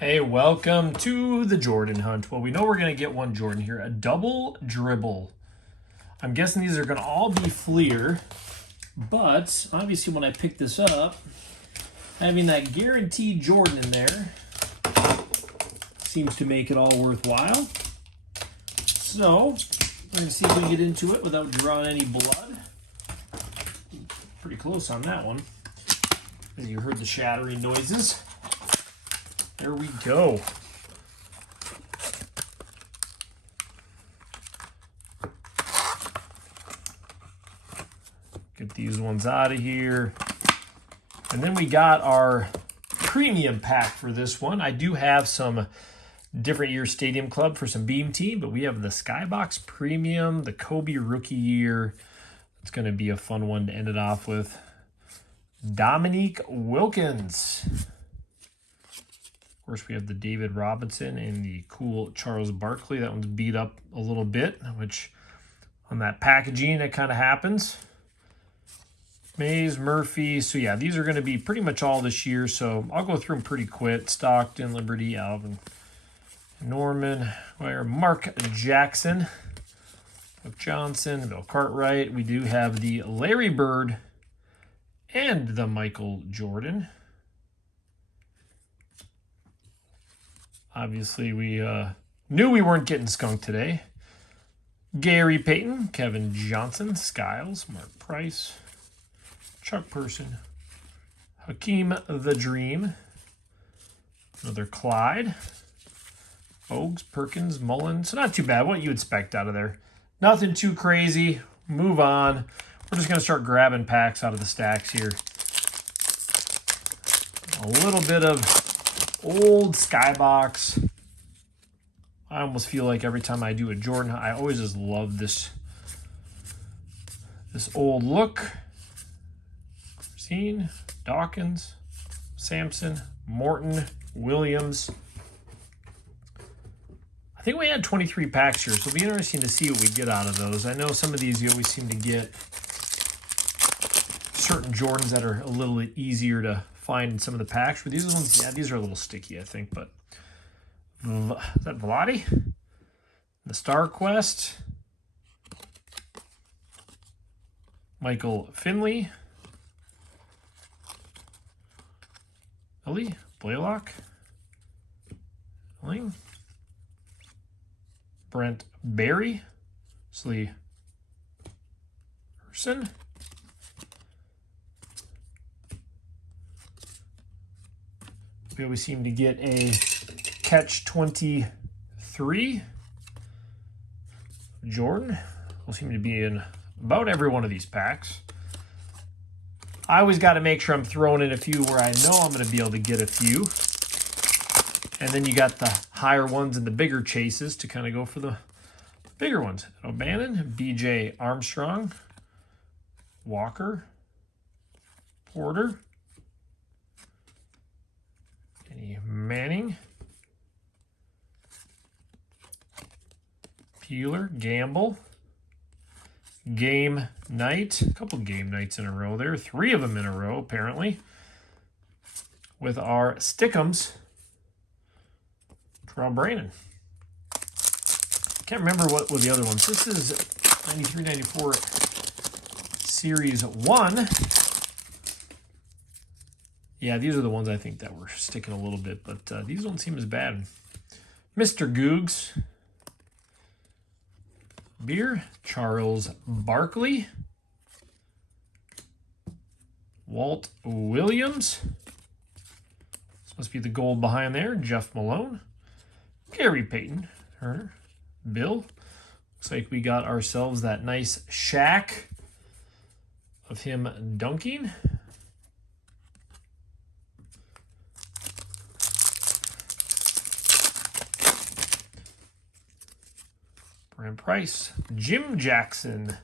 Hey, welcome to the Jordan Hunt. Well, we know we're going to get one Jordan here, a double dribble. I'm guessing these are going to all be Fleer, but obviously when I pick this up, having that guaranteed Jordan in there seems to make it all worthwhile. So, we're going to see if we can get into it without drawing any blood. Pretty close on that one. As you heard the shattering noises. There we go. Get these ones out of here. And then we got our premium pack for this one. I do have some different year Stadium Club for some Beam Team, but we have the Skybox Premium, the Kobe Rookie Year. It's going to be a fun one to end it off with. Dominique Wilkins. Of course, we have the David Robinson and the cool Charles Barkley. That one's beat up a little bit, which on that packaging, that kind of happens. Mays, Murphy. So, yeah, these are going to be pretty much all this year. So, I'll go through them pretty quick. Stockton, Liberty, Alvin, Norman, Mark Jackson, Buck Johnson, Bill Cartwright. We do have the Larry Bird and the Michael Jordan. Obviously, we knew we weren't getting skunked today. Gary Payton, Kevin Johnson, Skiles, Mark Price, Chuck Person, Hakeem the Dream, another Clyde, Oaks, Perkins, Mullen. So not too bad. What you expect out of there. Nothing too crazy. Move on. We're just going to start grabbing packs out of the stacks here. A little bit of old Skybox. I almost feel like every time I do a Jordan, I always just love this old look. Seen, Dawkins, Sampson, Morton, Williams. I think we had 23 packs here, so it'll be interesting to see what we get out of those. I know some of these you always seem to get certain Jordans that are a little easier to find in some of the packs. For these ones, yeah, these are a little sticky, I think. But is that Vladi? The Star Quest. Michael Finley. Ellie Blaylock. Ling. Brent Barry. Slee Person. We always seem to get a catch 23. Jordan will seem to be in about every one of these packs. I always got to make sure I'm throwing in a few where I know I'm going to be able to get a few. And then you got the higher ones and the bigger chases to kind of go for the bigger ones. O'Bannon, BJ Armstrong, Walker, Porter, Manning, Peeler, Gamble, Game Night. A couple game nights in a row there. 3 of them in a row, apparently. With our Stickums, Terrell Brandon. Can't remember what were the other ones. This is 93-94 Series 1. Yeah, these are the ones I think that were sticking a little bit, but these don't seem as bad. Mr. Googs. Beer. Charles Barkley. Walt Williams. This must be the gold behind there. Jeff Malone. Gary Payton. Turner. Bill. Looks like we got ourselves that nice Shaq of him dunking. Brent Price, Jim Jackson,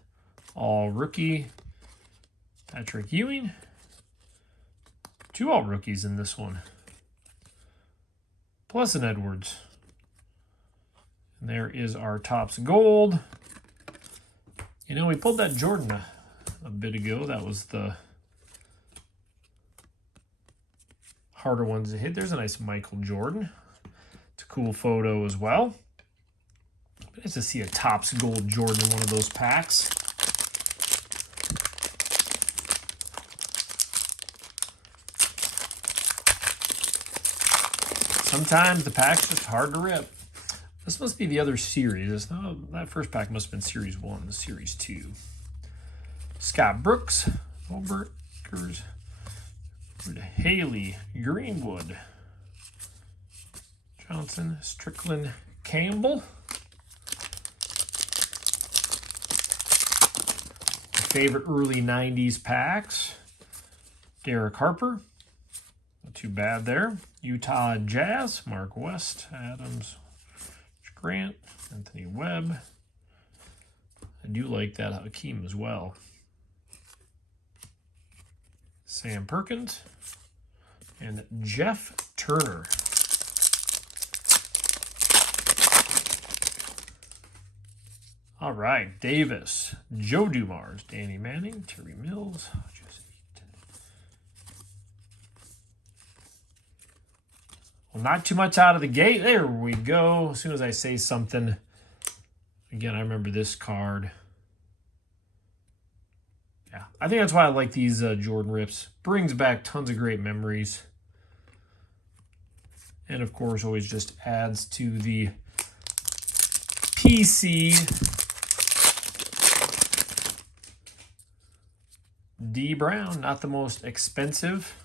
all rookie. Patrick Ewing, 2 all rookies in this one. Plus an Edwards. And there is our Topps Gold. You know, we pulled that Jordan a bit ago. That was the harder ones to hit. There's a nice Michael Jordan. cool photo as well. Nice to see a Topps Gold Jordan in one of those packs. Sometimes the pack's just hard to rip. This must be the other series. That first pack must have been Series 1, the Series 2. Scott Brooks, Holbergers, Haley, Greenwood, Johnson, Strickland, Campbell. Favorite early 90s packs. Derek Harper. Not too bad there. Utah Jazz. Mark West. Adams. Grant. Anthony Webb. I do like that Hakeem as well. Sam Perkins. And Jeff Turner. All right, Davis, Joe Dumars, Danny Manning, Terry Mills. Well, not too much out of the gate. There we go. As soon as I say something, again, I remember this card. Yeah, I think that's why I like these Jordan rips. Brings back tons of great memories. And, of course, always just adds to the PC. D. Brown, not the most expensive.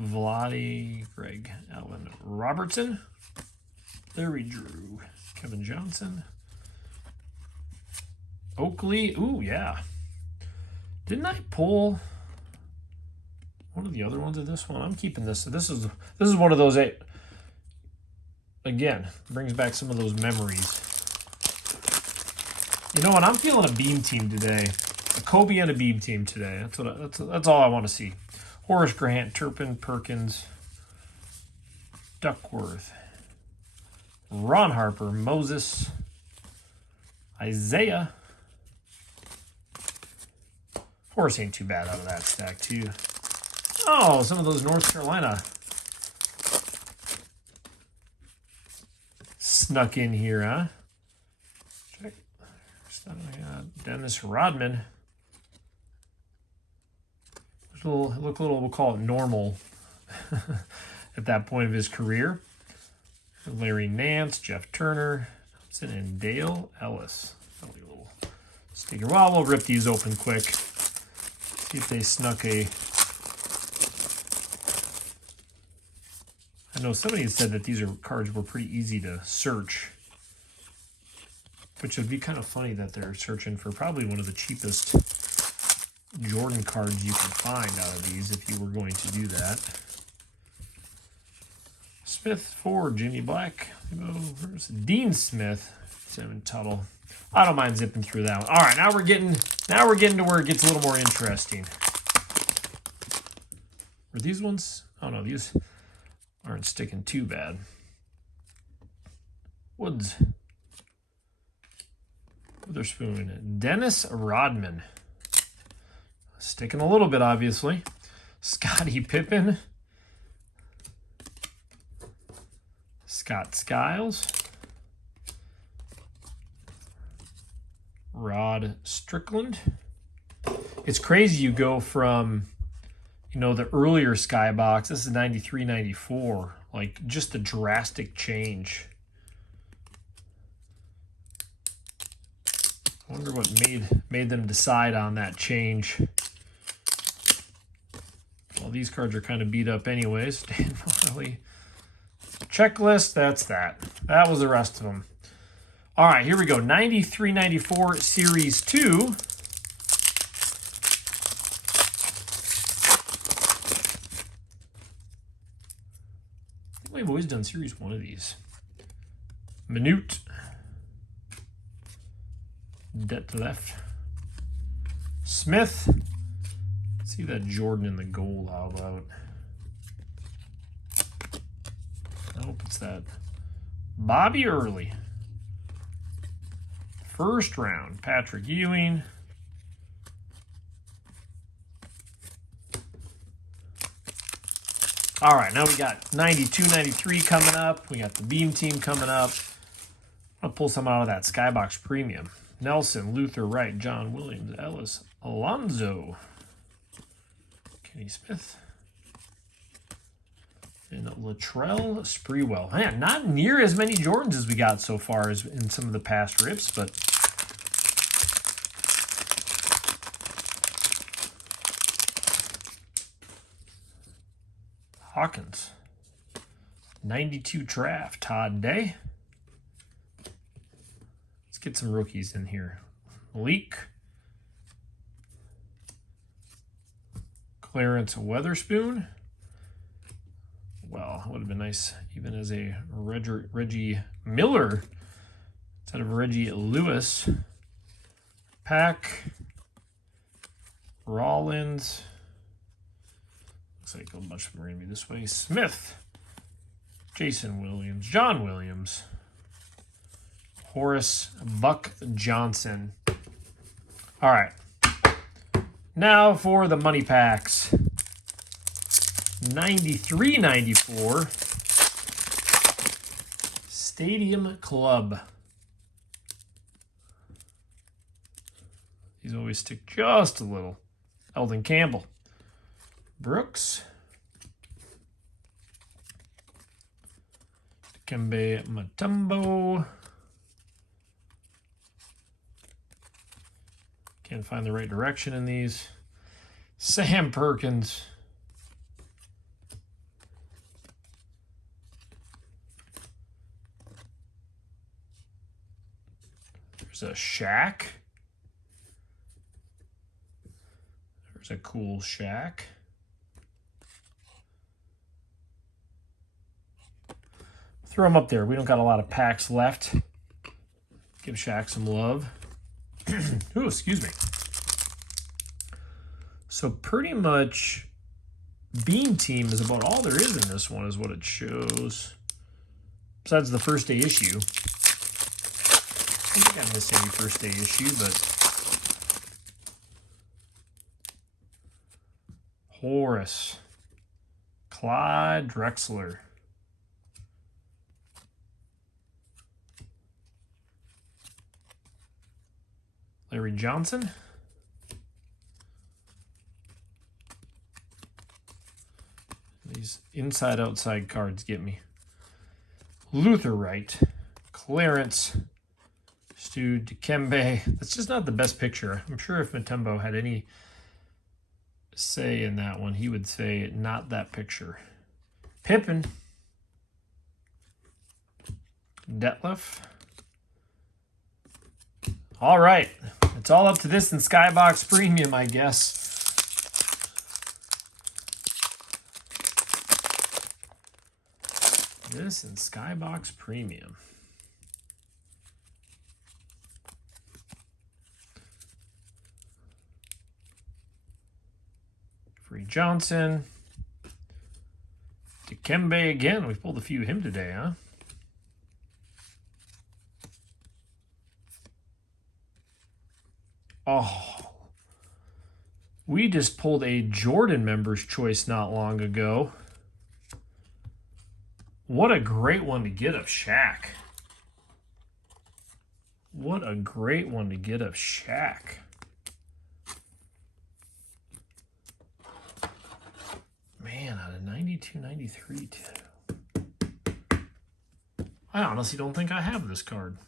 Vladi, Greg Allen Robertson. Larry Drew. Kevin Johnson. Oakley. Ooh, yeah. Didn't I pull one of the other ones of this one? I'm keeping this. So this is one of those, again, brings back some of those memories. You know what? I'm feeling a beam team today. A Kobe and a beam team today. That's all I want to see. Horace Grant, Turpin, Perkins, Duckworth, Ron Harper, Moses, Isaiah. Horace ain't too bad out of that stack too. Oh, some of those North Carolina snuck in here, huh? Check. Dennis Rodman. Look a little, we'll call it normal at that point of his career. Larry Nance, Jeff Turner, Thompson, and Dale Ellis. A little sticker. Well, we'll rip these open quick. See if they snuck a... I know somebody had said that these cards were pretty easy to search, which would be kind of funny that they're searching for probably one of the cheapest Jordan cards you can find out of these if you were going to do that. Smith, Ford, Jimmy Black, Dean Smith, Simon Tuttle. I don't mind zipping through that one. All right, now we're getting to where it gets a little more interesting. Were these ones? Oh no, these aren't sticking too bad. Woods, Witherspoon, Dennis Rodman. Sticking a little bit, obviously. Scottie Pippen. Scott Skiles. Rod Strickland. It's crazy you go from, the earlier Skybox. This is 93, 94. Like, just a drastic change. I wonder what made them decide on that change. Well, these cards are kind of beat up anyways. Dan Marley. Checklist, that's that. That was the rest of them. All right, here we go. 93, 94 Series 2. We've always done Series 1 of these. Minute. Debt to left. Smith. Let's see that Jordan in the gold. How about? Nope, it's that Bobby Early. First round, Patrick Ewing. All right, now we got 92, 93 coming up. We got the Beam Team coming up. I'll pull some out of that Skybox Premium. Nelson, Luther, Wright, John Williams, Ellis, Alonzo, Kenny Smith, and Latrell Sprewell. Man, not near as many Jordans as we got so far as in some of the past rips, but Hawkins, 92 draft, Todd Day. Let's get some rookies in here. Malik, Clarence Weatherspoon. Well, it would have been nice even as a Reggie Miller instead of Reggie Lewis. Pack, Rollins. Looks like a bunch of them are going to be this way. Smith, Jason Williams, John Williams, Horace Buck Johnson. All right. Now for the money packs. 93-94 Stadium Club. These always stick just a little. Eldon Campbell. Brooks. Dikembe Mutombo. Can't find the right direction in these. Sam Perkins. There's a Shaq. There's a cool Shaq. Throw them up there. We don't got a lot of packs left. Give Shaq some love. Oh, excuse me. So pretty much Beam Team is about all there is in this one is what it shows. Besides the first day issue. I don't think I missed any first day issue, but Horace, Clyde Drexler, Larry Johnson, these inside-outside cards get me. Luther Wright, Clarence, Stu Dikembe. That's just not the best picture. I'm sure if Mutombo had any say in that one, he would say not that picture. Pippen, Detlef. All right. It's all up to this in Skybox Premium, I guess. This in Skybox Premium. Free Johnson. Dikembe again. We've pulled a few of him today, huh? Oh. We just pulled a Jordan Members Choice not long ago. What a great one to get of Shaq. What a great one to get of Shaq. Man, out of 92, 93 too. I honestly don't think I have this card.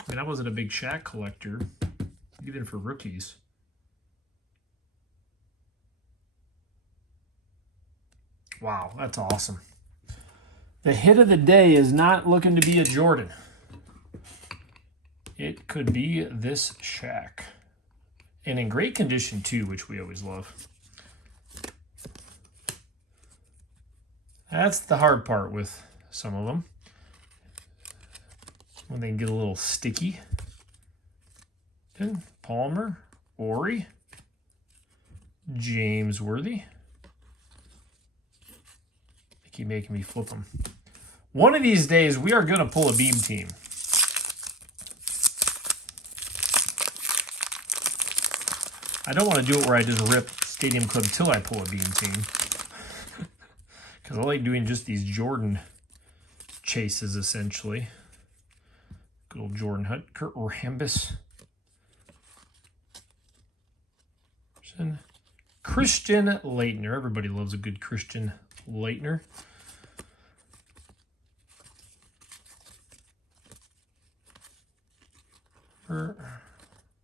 I mean, I wasn't a big Shaq collector, even for rookies. Wow, that's awesome. The hit of the day is not looking to be a Jordan. It could be this Shaq. And in great condition too, which we always love. That's the hard part with some of them. When they get a little sticky. Then Palmer, Ori, James Worthy. They keep making me flip them. One of these days, we are going to pull a Beam Team. I don't want to do it where I just rip Stadium Club till I pull a Beam Team. because I like doing just these Jordan chases, essentially. Good old Jordan Hunt. Kurt Rambis. Christian Laettner. Everybody loves a good Christian Laettner.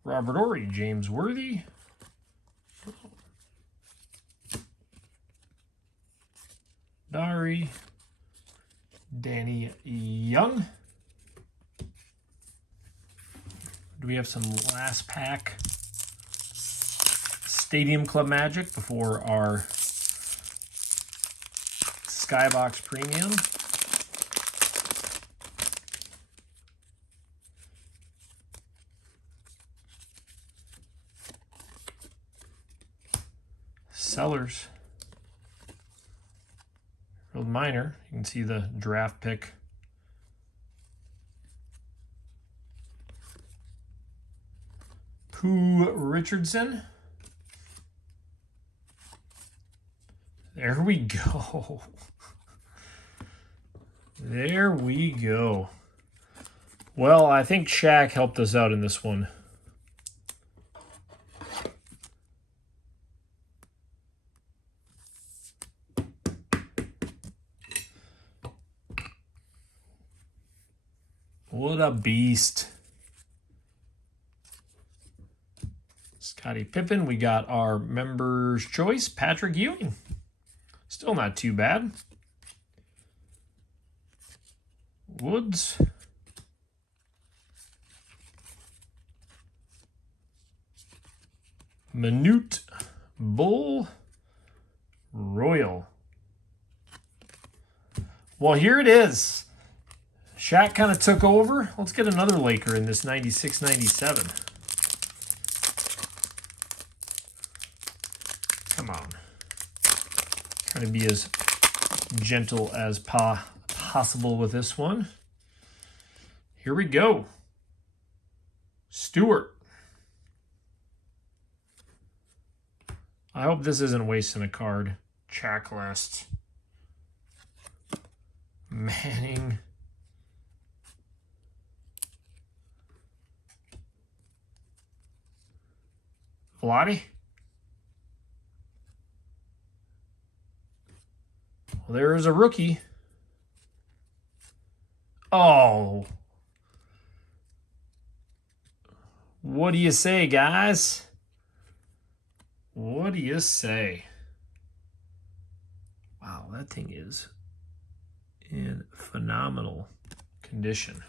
Robert Horry, James Worthy. Dari. Danny Young. Do we have some last pack Stadium Club Magic before our Skybox Premium? Sellers. Real minor. You can see the draft pick. Pooh Richardson. There we go. There we go. Well, I think Shaq helped us out in this one. What a beast. Scottie Pippen. We got our member's choice, Patrick Ewing. Still not too bad. Woods. Manute Bull Royal. Well, here it is. Shaq kind of took over. Let's get another Laker in this 96-97. Come on. Trying to be as gentle as possible with this one. Here we go. Stewart. I hope this isn't wasting a card. Checklist. Manning. Vlade. Well, there is a rookie. Oh. What do you say, guys? What do you say? Wow, that thing is in phenomenal condition.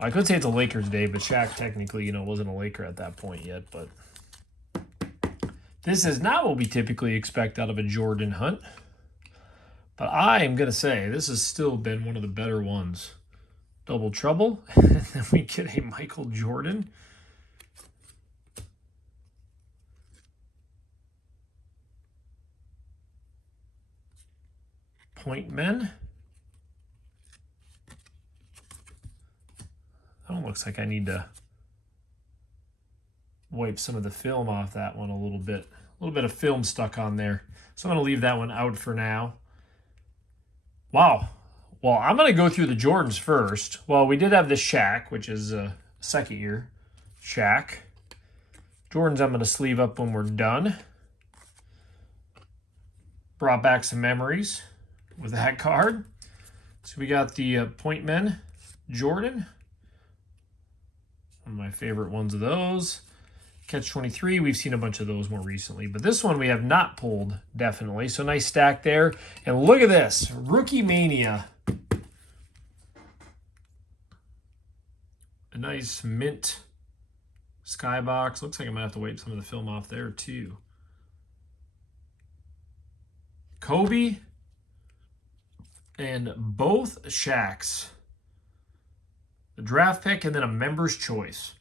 I could say it's a Lakers day, but Shaq technically, wasn't a Laker at that point yet. But this is not what we typically expect out of a Jordan Hunt. But I am going to say this has still been one of the better ones. Double trouble. And then we get a Michael Jordan. Point men. That one looks like I need to wipe some of the film off that one a little bit. A little bit of film stuck on there. So I'm going to leave that one out for now. Wow. Well, I'm going to go through the Jordans first. Well, we did have the Shaq, which is a second year Shaq. Jordans I'm going to sleeve up when we're done. Brought back some memories with that card. So we got the Point Men Jordan. One of my favorite ones of those. Catch 23, we've seen a bunch of those more recently. But this one we have not pulled, definitely. So nice stack there. And look at this. Rookie Mania. A nice mint skybox. Looks like I might have to wipe some of the film off there too. Kobe. And both Shaqs. The draft pick and then a member's choice.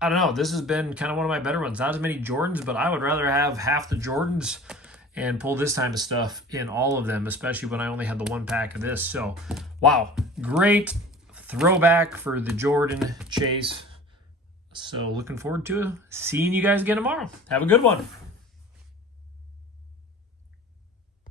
I don't know. This has been kind of one of my better ones. Not as many Jordans, but I would rather have half the Jordans and pull this type of stuff in all of them, especially when I only had the one pack of this. So, wow. Great throwback for the Jordan chase. So, looking forward to seeing you guys again tomorrow. Have a good one.